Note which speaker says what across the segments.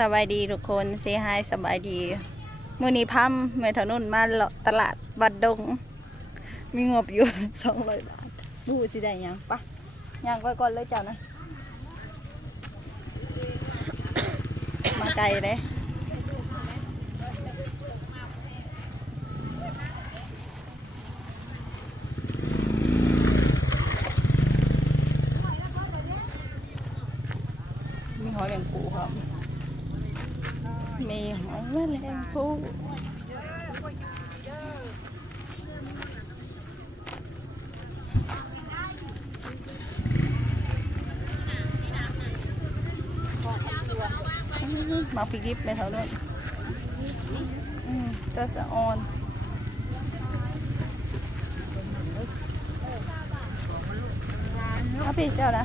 Speaker 1: สบายดีทุกคนเซฮายสบายดีมื่อนี้พัมเมถนนมาตลาดบัดดง มีงบอยู่สองร้อยบาทดูสิได้ยังปะยังไว้ก่อนเลยเจ้านะ มาไกลเลยมีหอยแมงปูครับ มีหอยแมลงภู่มาพริกดิบไปเท่านั้นอืมจะสะออนเอาพี่เจ้านะ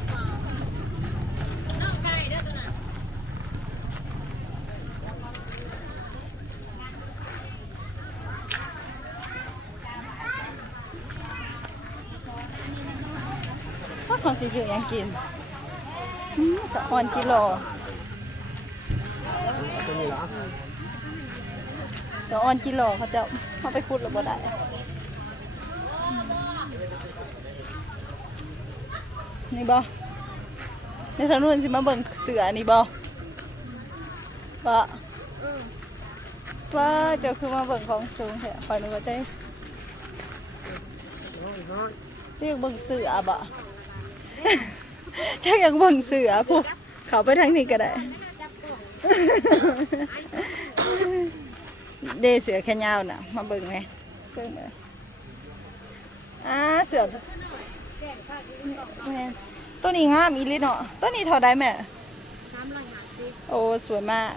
Speaker 1: ว่าของสิซื้อยังกินอืมสะออนกิโลสะออนกิโลเขาจะเอาไปขุดหรือบ่ได้นี่บ่ในถนนสิมาเบิ่งเสือนี่บ่บ่ว่าจ้าคือมาเบิ่งของสูงแท้คอยนึกว่าเต้เรียกเบิ่งเสือบ่ ถ้าอยากเบิ่งเสือพวกเขาไปทางนี้ก็ได้ เดเสือแค่ยาวน่ะ มาเบิ่งไหมเบิ่งเลยอ่าเสือแม่นตัวนี้งามอีหลิเนาะตัวนี้เท่าไดแม่
Speaker 2: สามร้อยห้าสิบ
Speaker 1: โอ้สวยมาก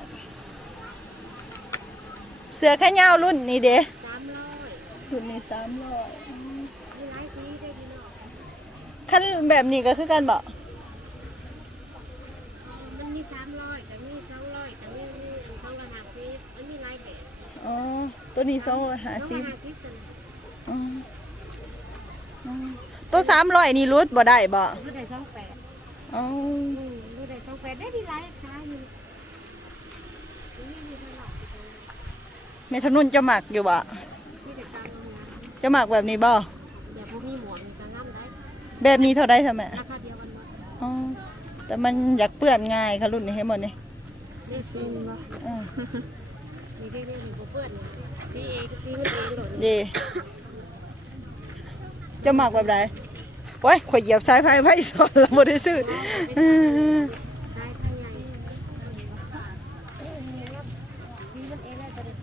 Speaker 1: เสือแค่ยาวรุ่นนี้เด้
Speaker 2: สามร้อย
Speaker 1: รุ่นนี้สามร้อย
Speaker 2: มีหลายสีได้ดีเนาะ
Speaker 1: ขั้นแบบนี้ก็คือกันบ่
Speaker 2: มันมีสามร้อยแต่มีสองร้อยแต่มีมีสองร้อยห้าสิบมันมีหลายแบบ
Speaker 1: อ๋อตัวนี้สองร้อยห้าสิบ
Speaker 2: สองร้อยห้าสิบตัวนี้
Speaker 1: อืมอืมตัวสามร้อยนี่รุดบ่ได้บ่
Speaker 2: รูดได้สองแปด
Speaker 1: อ๋อ
Speaker 2: อืมรูดได้สองแปดได้ดีหลายค้าอยู่นี่มีตลอด
Speaker 1: เมทนุนจะหมักอยู่บ่
Speaker 2: มีแต่การทำงาน
Speaker 1: จะหมักแบบนี้บ่ แบบนี้เท่าไรใช่ไหม
Speaker 2: ราคาเดียวกันหมด
Speaker 1: อ๋อแต่มันอยากเปื้อนง่ายค่ะรุ่นนี้ให้หมดนี่
Speaker 2: นี่ซีนบ่
Speaker 1: อ่า
Speaker 2: มีเรื่องๆมีเปื้อนซีเองซีมันเองโดด
Speaker 1: ดีจะหมักแบบไหนโอ้ยข่อยเหยียบสายไฟไฟสอนเราบ่ได้ซื้อ
Speaker 2: ได้ข้างในซีมันเองได้ตัวเดียว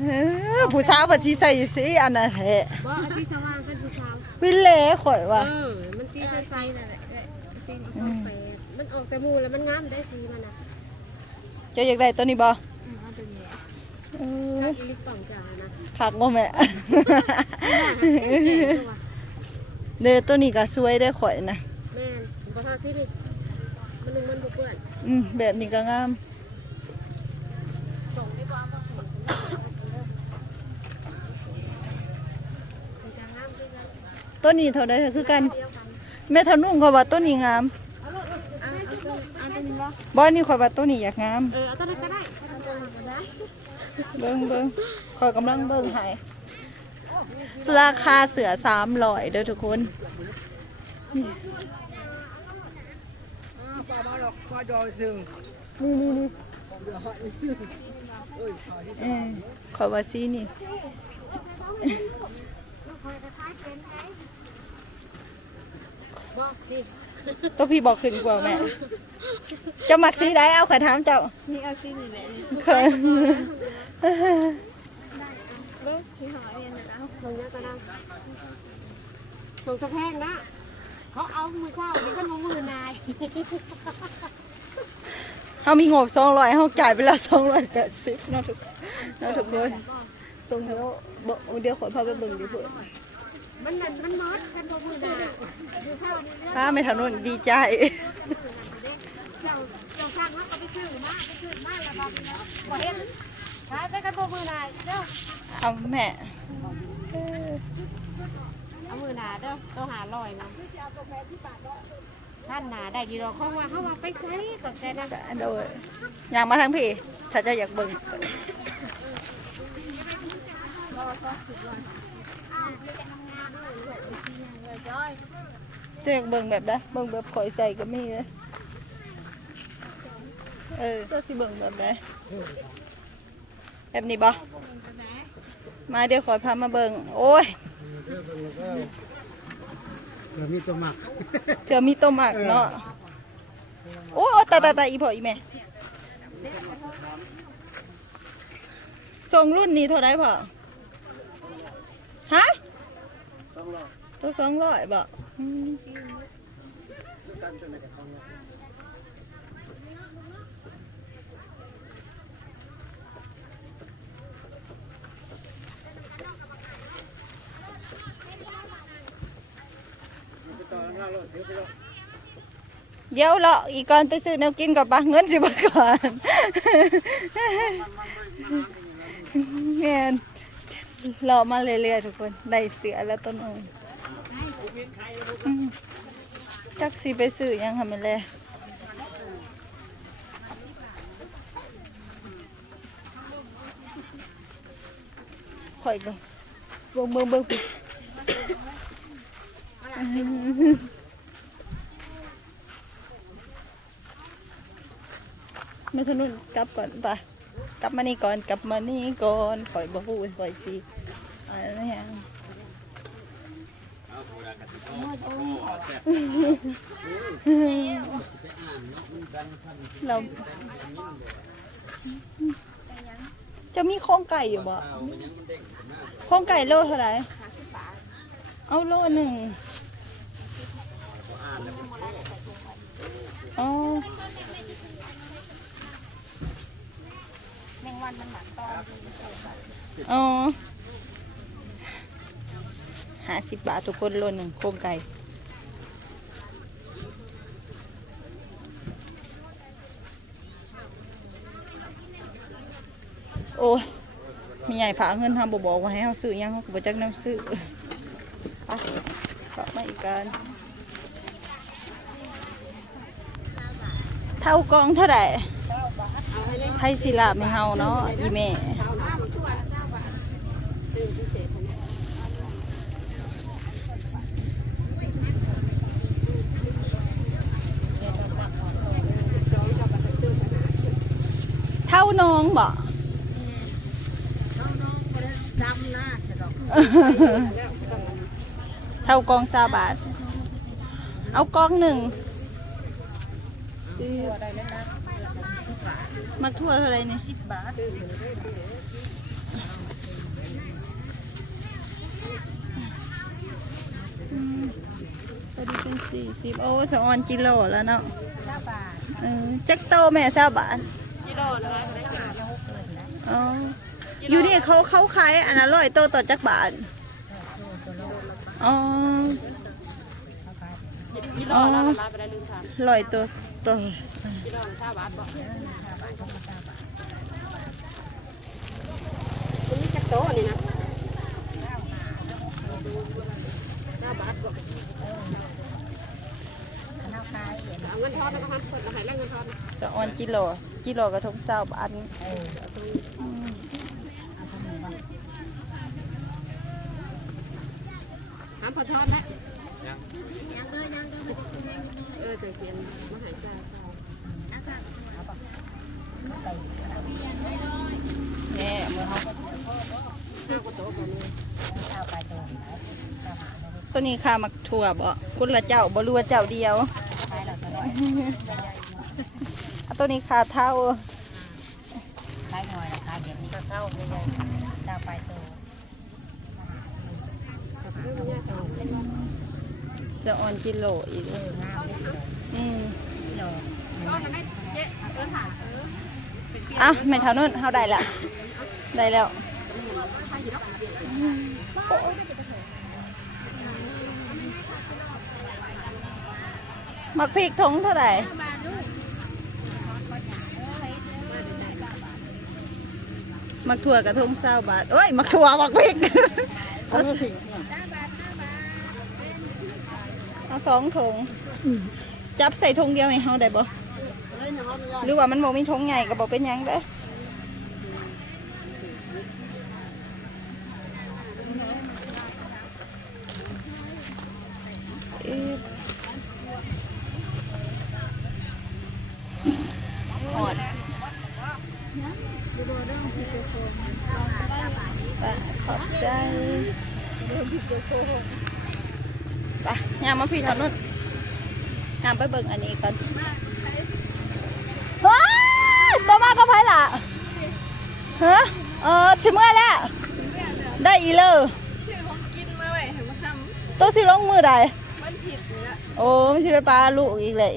Speaker 1: เออ ผู้สาวบ่สิใส่สีอันนั้นแหละ
Speaker 2: บ่อาชีพสว่างเป็นผู้สาว
Speaker 1: วิเล่ข่อยว่า
Speaker 2: เออมันสีใสๆนั่นแหละสีมันออกไปมันออกแต่หมูแล้วมันงามได้สีมันน่ะ
Speaker 1: เจ้าอยากได้ตัวนี้บ่
Speaker 2: อืมเอาตัวนี้
Speaker 1: เออ
Speaker 2: ถ้าอีลิกกล่องจานะ
Speaker 1: ผักบ่แม่
Speaker 2: แก่ตัว
Speaker 1: เด้อตัวนี้ก็สวยได้อข่อยนะ
Speaker 2: แม่นบ่ทาสินี่มันนึงมันบ่เปื้อน
Speaker 1: อืมแบบนี้ก็งาม
Speaker 2: ส่งได้บ่บ่ถึงมันจะงามด้วยกัน
Speaker 1: ตัวนี้เท่าใดคือกัน
Speaker 2: เดียวกัน
Speaker 1: แม่ทานุ่งเขาว่าตัวนี้งาม
Speaker 2: เอาลูกเอาเอาตัวเอาตัวนี้บ่
Speaker 1: บ่นี่ข่อยว่าตัวนี้อยากงาม
Speaker 2: เออเอาตัวนั้นก็ได้เอาตัวนั้นก็ได้
Speaker 1: เบิ้งเบิ้งขอยกำลังเบิ้งให้ราคาเสือสามร้อยเด้อทุกคน
Speaker 3: ปลามาดอกปลาจอยซึ่ง
Speaker 1: นี่นี่นี่เออขอยว่าซีนี่
Speaker 2: บ่นี่
Speaker 1: ตัวพี่บอกขึ้นกว่าแม่เจะมักซีได้เอาขอยถามเจ้า
Speaker 2: นี่เอาสีนี่แหละ
Speaker 1: เคย
Speaker 2: เบิ่งที่หอยเนี่ยนะส่งเยอะก็ได้ส่งตะแพงนะเขาเอามือเศร้านี่ก็มือมือนาย
Speaker 1: เขามีงบสองร้อยเขาจ่ายไปแล้วสองร้อยแปดสิบเนาะทุกเนาะทุกคนตรงเดียวบอกเดียวขอพาไปเบิ่งดิเพื่อน
Speaker 2: มันนั่นมันมอดกันบ่มือนามื
Speaker 1: ถ้าไม่ถนนดีใจ
Speaker 2: เจ้าเจ้าสร้างแล้วก็ไปซื้อมาไปซื้อมาแล้วบ่บ่เห็นขายไปกันบ่มือนายเด้อ
Speaker 1: เอาแม่
Speaker 2: เอามือหนาเด้อต้องหาลอยนะท่านหนาได้ดีรอกเขาว่าเขาว่าไปใช้กับแต่นะ
Speaker 1: ก็โดยอยากมาทั้งพี่ ถ้าจะอยากเบิ่ง จะอยากเบิ่งแบบใดเบิ่งแบบข่อยใส่ก็มีเลยเออตัวสิเบิ่งแบบใดแบบนี้บ่มาเดี๋ยวขอยพามาเบิ่งโอ้ย
Speaker 3: เรามีตัวหมัก
Speaker 1: เผื่อมีตัวหมักเนาะโอ้ตายตายตายอีพ่ออีแม่ส่งรุ่นนี้เท่าไรพ่อฮะตัวสองร้อยบ่อืม เดี๋ยวเลาะอีกก่อนไปซื้อแนวกินกับปะเงินสิบก่อนเงี้ยเลาะมาเรื่อยๆทุกคน ได้เสือแล้วต้นองอืม จักสิไปซื้อยังทำไมเลข่อยก็เบิ่งเบิ่งเบิ่งปิดไม่ทนุนกลับก่อนปะกลับมานี่ก่อน กลับมานี่ก่อนข่อยบ่ฮู้ข่อยสิอะไรนะยัง เราจะมีโครงไก่อยู่บ่โครงไก่โลเท่าไหร่เอาโลหนึ่งอ๋อ
Speaker 2: แมงวันมันหนักตอน
Speaker 1: อ๋อ ห้าสิบบาททุกคนโลหนึ่งโครงไก่โอ้ยมีใหญ่ผาเงินทำบบอกว่าให้เขาซื้อยังเขาก็บอจักน้ำซื้ออะกลับมาอีกกันเท่ากองเท่าไหร่ไทยศิลาไม่เฮาเนาะอีแม่ เท่าน้อง บ่เท่ากองซาบาท เอากองหนึ่งมาทั่วเท่าไหรนี่สิบบาทอืมตอนนี้เป็นสี่สิบโอ้สองออนกิโลแล้วเนาะ
Speaker 2: เก้าบาท
Speaker 1: เออจักโตแม่ซาบาท
Speaker 2: กิโลละร้อยไม่ได้หาแล้วหกเลยนะ
Speaker 1: อ๋ออยู่นี่เขาเขาขายอันละร้อยโตต่อจักบาทอ๋อ
Speaker 2: กิโลละร้อยไปได้ลืมถาม
Speaker 1: ร้อยตัวตัว
Speaker 2: กิโลละห้าบาทบอกคุณนี่จักโตนี่นะเก้าบาทบอกเอาเงินทอนนะครับคนละหายแรงเงินทอน
Speaker 1: สองออนกิโลกิโลกระทงเศร้าบาทม
Speaker 2: ถามพอทอนแล้วยังยังเลยยังเลยเออจังเสียงมาหายใจ
Speaker 1: แน่เมื่อเขา
Speaker 2: ข้าวก็โตกว่านี้
Speaker 1: ตัวนี้ค่ามักถั่วบ่คุณละเจ้าบ่รู้ว่าเจ้าเดียวเอา ตัวนี้ค่าเท่า
Speaker 2: ขายหน่อยนะคะเดี๋ยวนี้ก็เท่าไม่ได้เจ้าไปโต
Speaker 1: สองออนกิโลอีกอืมอะแม่เท่านั้นเฮาได้ละได้แล้วมักพริกถุงเท่าไหร่ มักถั่วกระทงเศร้าบาทโอ้ย มักถั่วมักพริกเอาสิเอาสองถุงจับใส่ธงเดียวให้เฮาได้บ่หรือว่ามันบ่มีธงใหญ่ก็บ่เป็นหยังเด้อเอ๊ะหอดไปขอบใจไป ยามมาพี่ถนนยามไปเบิ่งอันนี้ก่อนว้ายตัวมาก็ไผล่ะฮะเออชิเมื่อแล้วได้อีเลย
Speaker 4: ชื่อของกินมาไว้ให้มาท
Speaker 1: ตัวสิลงมือใดำ
Speaker 4: มันผิดนี่ละ
Speaker 1: โอ้ไม่ใช่ไปปลาลูกอีกเลย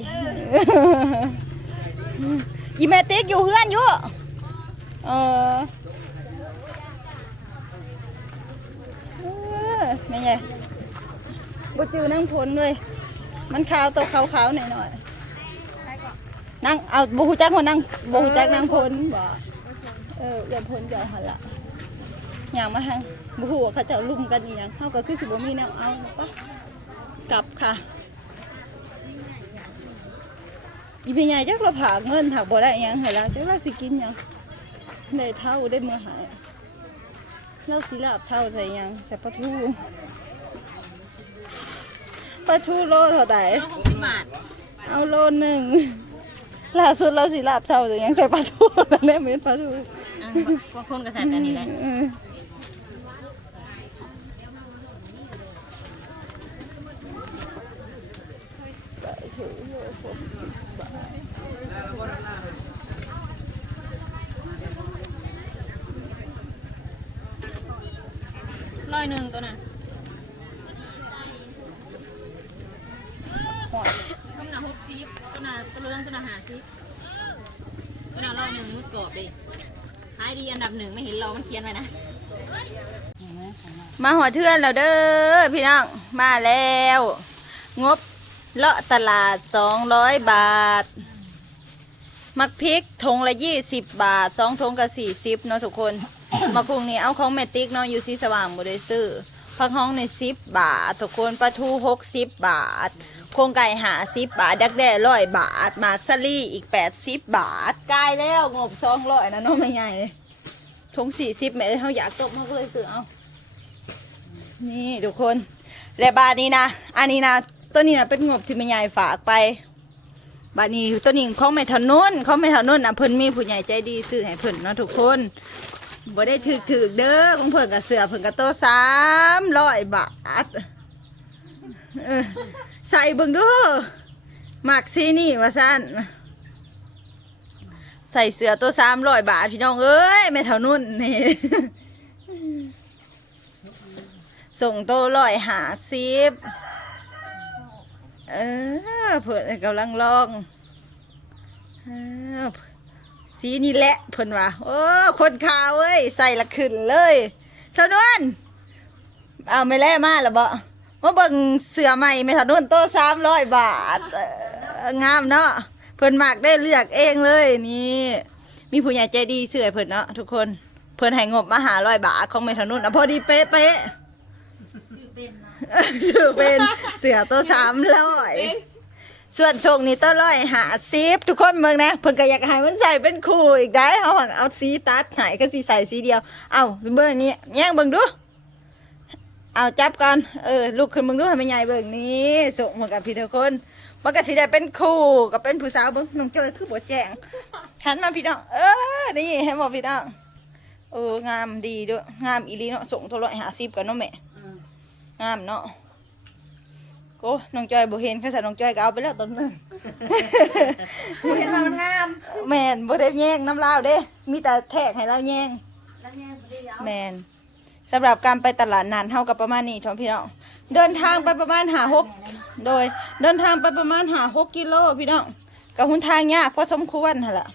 Speaker 1: อีแมติกอยู่เฮือนอยู่เออเออไม่ไง บ่จือนั่งพลเลย มันขาวตัวขาวๆหน่อยหน่อยๆนั่งเอาบูฮูจักหัวนั่งบูฮูจักนั่งพลบ่เอออย่าพลอย่าหันละอย่างมาทางบูฮูว่าเขาเจะลุมกันอีหยังเขาก็คือสิบ่มีแนวเอาปะกลับค่ะอีพี่ใหญ่จักเราผากเงินถักบ่ได้หยังให้เราจักเราสิกินหยังได้เท่าได้มือหายเราสิลาบเท่าใส่หยังใส่ปลาทู ปลาทูโลเท่าไหร่เอาโลหนึ่งล่าสุดเราสิลาบเท่าใส่หยังใส่ปลาทูนั่นแหละเหมือนปลาทู
Speaker 4: พวกคนกษัตริย์อันนี้แหละ
Speaker 1: เออไปเฉยเลยผม
Speaker 4: ร้อยหนึ่งตัวน่ะตัวน่ะหกสิบ ตัวเรื่องตัวน่ะหาสิตัวน่ะร้อยหนึ่งมุดกรอบดิขายดีอันดับหนึ่งไม่เห็นเรามันเขียนไว้นะ
Speaker 1: มาหัวเทือนแล้วเด้อพี่น้องมาแล้ว งบเลาะตลาดสองร้อยบาท มักพริกทงละยี่สิบบาทสองทงกับสี่สิบเนาะทุกคน มาคุงนี้เอาของแมติกเนาะอยู่ซีสว่างบ่ได้ซื้อผักฮ้องในสิบบาท ทุกคนปลาทูหกสิบบาท โครงไก่หาสิบบาท ดักแด้ร้อยบาท มาซาลี่อีกแปดสิบบาทกายแล้วงบสองร้อยนะน้องไม่ใหญ่ทงสี่สิบแม่เขาอยากตบมันก็เลยซื้อเอานี่ทุกคน และบาทนี้นะ อันนี้นะตัวนี้นะเป็นงบที่แม่ใหญ่ฝากไปบาทนี้ตัวนี้ของแม่ถนนเของแม่ถนนนะเพิ่นมีผู้ใหญ่ใจดีซื้อให้เพิ่นเนาะทุกคนบ่ได้ถือถือเด้อของเพิ่นกับเสือเพิ่นกับโตสามร้อยบาท ใส่เบิ่งดูหมักซีนี่ว่าซั่นใส่เสื้อตัวสามร้อยบาทพี่น้องเอ้ยแม่ถนนนี่ ส่งโตร้อยหาสิบเออเพื่อนกำลังลองสีนี่แหละเพิ่นว่าโอ้คนขาวเอ้ยใส่ละขึ้นเลยเท่านวนเอาไม่แล่มาแล้วบ่ มาเบิ่งเสือใหม่ไม่ถานวนโตสามร้อยบาทเอองามเนาะเพิ่นมากได้เลือกเองเลยนี่มีผู้ใหญ่ใจดีเสือให้เพิ่นเนาะทุกคนเพิ่นให้งบมาหาร้อยบาทของไม่ถานวนอะพอดีเป๊ะเป๊ะซื้อเป็นเสือตัวสามร้อยส่วนชงนี่ตัวร้อยหาซีฟทุกคนเมืองนะเพิ่งก็อยากให้มันใส่เป็นคู่อีกได้เขาหักเอาสีตัดใหายก็สีใส่สีเดียว เอาเบิ่งนี้แย่งเบิ่งดู เอาจับก่อนเออลูกขึ้นเบิ่งดูให้มันใหญ่เบิ่งนี้ส่งเหมือนกับพี่ทุกคนมันก็สีได้เป็นคู่กับเป็นผู้สาวเบิ่งน้องจอยคือบัวแจงหันมาพี่น้องเออนี่ให้บอกพี่น้องเอองามดีด้วยงามอีหลีเนาะส่งตัวร้อยหาซีฟกันเนาะแม่งามเนาะโอ้น้องจอยบ่เห็นข้าสันน้องจอยก็เอาไปแล้วตอนนึง
Speaker 3: กูเห็นว่ามันงาม
Speaker 1: แมนบ่ได้แย่งน้ำลาวเด้มีแต่แทกให้เราแย่ง
Speaker 3: แล้วเนี่ยบ่ได้เอา
Speaker 1: แมน สำหรับการไปตลาดนานเท่ากับประมาณนี้ท้องพี่น้องเดินทางไปประมาณหาหกโดยเดินทางไปประมาณหาหกกิโลพี่น้องกับหุนทางยากพอสมควรหั่นล่ะ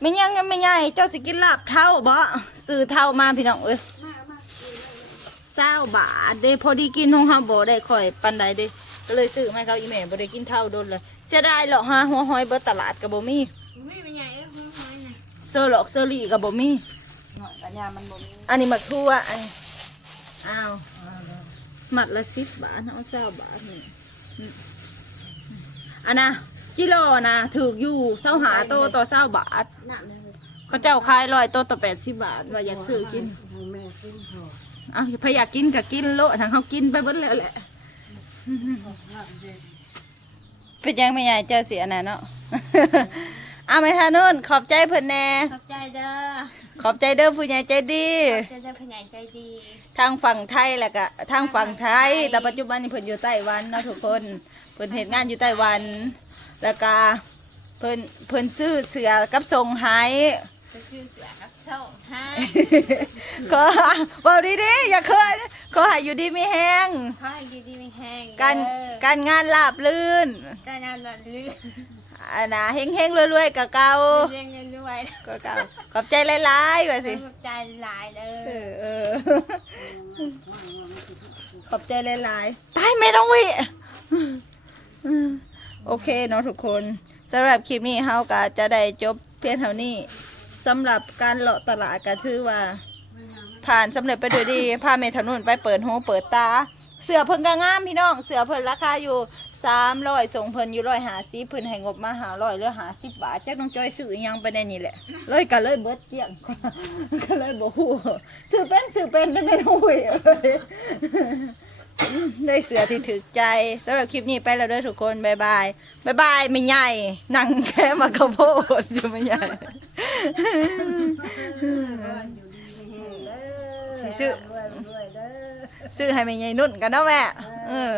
Speaker 1: ไม่ยังกันไม่ใหญ่เจ้าสิกินลาบเท่าบ่ซื้อเท่ามาพี่น้องเอ้ยเศร้าบาทเด้พอดีกินของเฮาบ่ได้ค่อยปันใดเด้ก็เลยซื้อมาให้เขาอีแม่บ่ได้กินเท่าโดนเลยเสียดายหรอกฮะหัวหอยเบิดตลาดก็บ่มี
Speaker 4: ไม่เป็นไงเอ้ยคุณหอยน่ะ
Speaker 1: เซอร์หลอกเซอรี่ก็บ่มี
Speaker 3: หน่อยปัญญามันบ่มี
Speaker 1: อันนี้หมักทั่วอันนี้อ้าวหมัดละ10บาทเอาเศร้าบาทนี่อืมอันนะกิโลนะถืออยู่เศร้าหาโตต่อเศร้าบาทเขาเจ้าขายร้อยโตต่อแปดสิบบาทว่าอยากซื้อกินเอาพยากกินก็กินโลทางเขากินไปเบิดแล้วแหละเป็นยังไม่ใหญ่เจอเสียน่ะเนาะเอาไปทางนู้นขอบใจเพิ่นแน่
Speaker 4: ขอบใจเด้อ
Speaker 1: ขอบใจเด้อผู้ใหญ่ใจดี
Speaker 4: ขอบใจเด้อผู้ใหญ่ใจดี
Speaker 1: ทางฝั่งไทยแหละก็ทางฝั่งไทย แต่ปัจจุบันนี้เพิ่นอยู่ไต้หวันเนาะทุกคน เพิ่นเฮ็ดงานอยู่ไต้หวัน แล้วก็เพิ่นเพิ่นซื้อเสือกับทรงให้
Speaker 4: ไปซื้อเสือกับเช่าให้
Speaker 1: ก็เว้าดีๆอย่าเคยขอให้อยู่ดีมีแฮง
Speaker 4: ให้ดีดีไม่แห้ง
Speaker 1: การการงานราบรื่น
Speaker 4: การงานหลันลื่น
Speaker 1: อันน่ะเฮงๆรวยๆกับเก่า
Speaker 4: เรียนเงินด้วย
Speaker 1: ก็เก่าขอบใจหลายๆว่าสิ
Speaker 4: ขอบใจหลายเด้
Speaker 1: เอ
Speaker 4: อ
Speaker 1: อเออ ขอบใจหลายๆตายไม่ต้องวิอืมโอเคเนาะทุกคนสำหรับคลิปนี้เฮาก็จะได้จบเพียงเท่านี้สำหรับการเลาะตลาดก็ถือว่า ผ่านสำเร็จไปด้วยดีพาเมทานุ่นไปเปิดหูเปิดตา เสือเพิ่นก็งามพี่น้อง เสือเพิ่นราคาอยู่สามร้อยส่งเพิ่นอยู่ร้อยหาสิเพิ่นให้งบมาหาร้อยเหลือหาสิบบาทจักน้องจอยซื้ออิหยังไปในนี่แหละ เลยก็เลยเบิดเกลี้ยง ก็เลยบ่ฮู้ซื้อเป็นซื้อเป็นเป็นไม่รู้เว้ยเอ้ยได้เสือที่ถือใจสำหรับคลิปนี้ไปแล้วเด้อทุกคนบ๊ายบายบ๊ายบายไม่ใหญ่นั่งแค่มากระโพดอยู่ไม่ใหญ่ซื้อ ซื้อให้แม่ใหญ่นุ่นกันเนาะแม่เออ